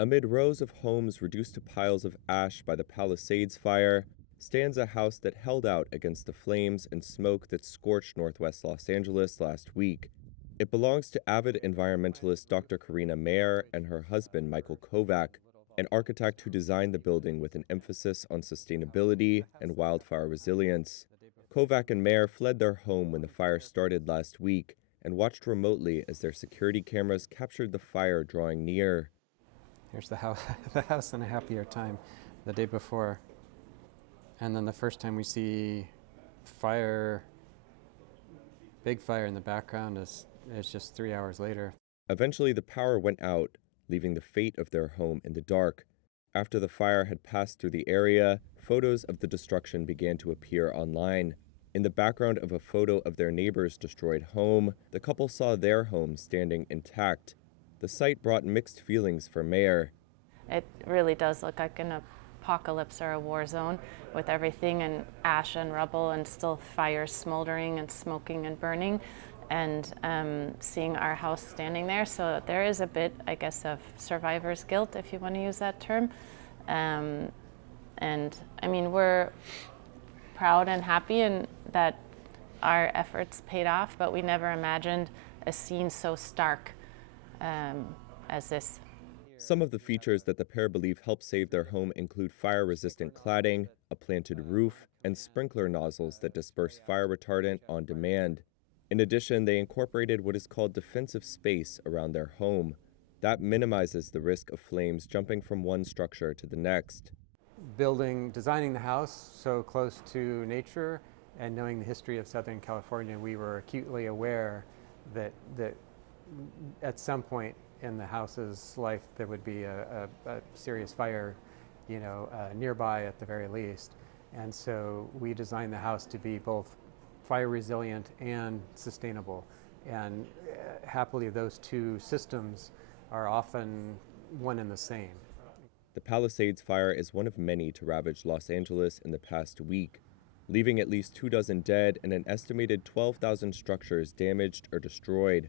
Amid rows of homes reduced to piles of ash by the Palisades Fire, stands a house that held out against the flames and smoke that scorched northwest Los Angeles last week. It belongs to avid environmentalist Dr. Karina Maher and her husband Michael Kovac, an architect who designed the building with an emphasis on sustainability and wildfire resilience. Kovac and Maher fled their home when the fire started last week and watched remotely as their security cameras captured the fire drawing near. Here's the house, the house in a happier time, the day before. And then the first time we see fire, big fire in the background is just 3 hours later. Eventually, the power went out, leaving the fate of their home in the dark. After the fire had passed through the area, photos of the destruction began to appear online. In the background of a photo of their neighbor's destroyed home, the couple saw their home standing intact. The sight brought mixed feelings for Maher. It really does look like an apocalypse or a war zone with everything in ash and rubble and still fires smoldering and smoking and burning, and seeing our house standing there. So there is a bit, I guess, of survivor's guilt, if you want to use that term. And I mean, we're proud and happy and that our efforts paid off, but we never imagined a scene so stark as this. Some of the features that the pair believe helped save their home include fire-resistant cladding, a planted roof, and sprinkler nozzles that disperse fire retardant on demand. In addition, they incorporated what is called defensive space around their home. That minimizes the risk of flames jumping from one structure to the next. Designing the house so close to nature and knowing the history of Southern California, we were acutely aware that at some point in the house's life there would be a serious fire, nearby at the very least. And so we designed the house to be both fire resilient and sustainable. And happily, those two systems are often one and the same. The Palisades Fire is one of many to ravage Los Angeles in the past week, leaving at least 24 dead and an estimated 12,000 structures damaged or destroyed.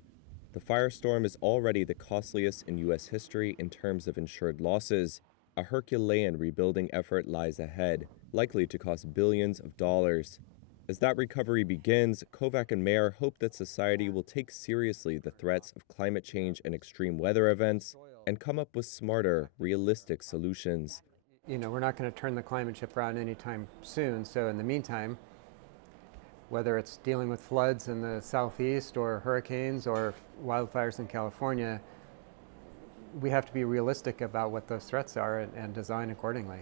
The firestorm is already the costliest in U.S. history in terms of insured losses. A Herculean rebuilding effort lies ahead, likely to cost billions of dollars. As that recovery begins, Kovac and Maher hope that society will take seriously the threats of climate change and extreme weather events and come up with smarter, realistic solutions. We're not going to turn the climate ship around anytime soon, so in the meantime, whether it's dealing with floods in the southeast or hurricanes or wildfires in California, we have to be realistic about what those threats are and design accordingly.